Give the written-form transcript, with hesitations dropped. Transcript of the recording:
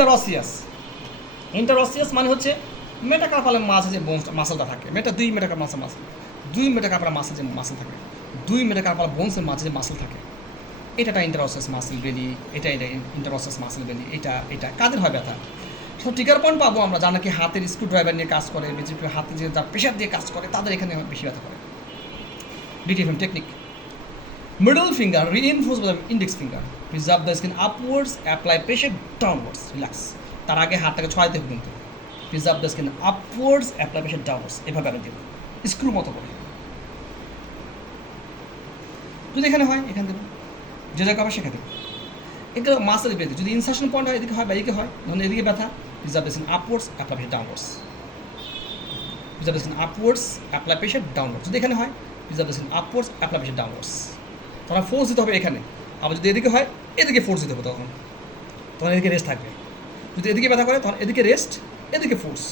ইন্টারঅসিয়াস। ইন্টারঅসিয়াস মানে হচ্ছে মেটাকার্পালের মাঝে যে মাসেলটা থাকে, দুই মেটাকার্পাল মাসেল, দুই মেটাকার্পাল মাসেল যে মাসেল থাকে, দুই মেটাকার্পাল বোনসের মাঝে যে মাসেল থাকে, এটা ইন্টারঅসিয়াস মাসেল বেলি, এটা ইন্টারঅসিয়াস মাসেল বেলি। এটা কাদের হয় ব্যথা? সব ট্রিগার পয়েন্ট পাবো আমরা, যা নাকি হাতের স্ক্রু ড্রাইভার নিয়ে কাজ করে, বিশেষ করে হাতে যে যার প্রেশার দিয়ে কাজ করে তাদের এখানে বেশি ব্যথা করে। DTFM technique: middle finger reinforce by index finger, preserve the skin upwards, apply pressure downwards, relax. তার আগে হাতটাকে ছড়াইতে হবে কিন্তু। Preserve the skin upwards, apply pressure downwards, এভাবে আমি দেবো স্ক্রু মতো করে। যদি এখানে হয় এখানে দেবো, যে জায়গা আবার সেখানে দেবো। এটা মাসেল বেঁধে যদি ইনসার্শন পয়েন্ট হয় এদিকে হয় বা এদিকে হয়, ধরুন এদিকে ব্যথা, preserve the skin upwards, apply pressure downwards, preserve the skin upwards, apply pressure downwards. যদি এখানে হয় preserve the skin upwards, apply pressure downwards. তখন ফোর্স দিতে হবে এখানে, আবার যদি এদিকে হয় এদিকে ফোর্স দিতে হবে, তখন এদিকে রেস্ট থাকবে। যদি এদিকে ব্যথা করে তখন এদিকে রেস্ট, এদিকে ফোর্স।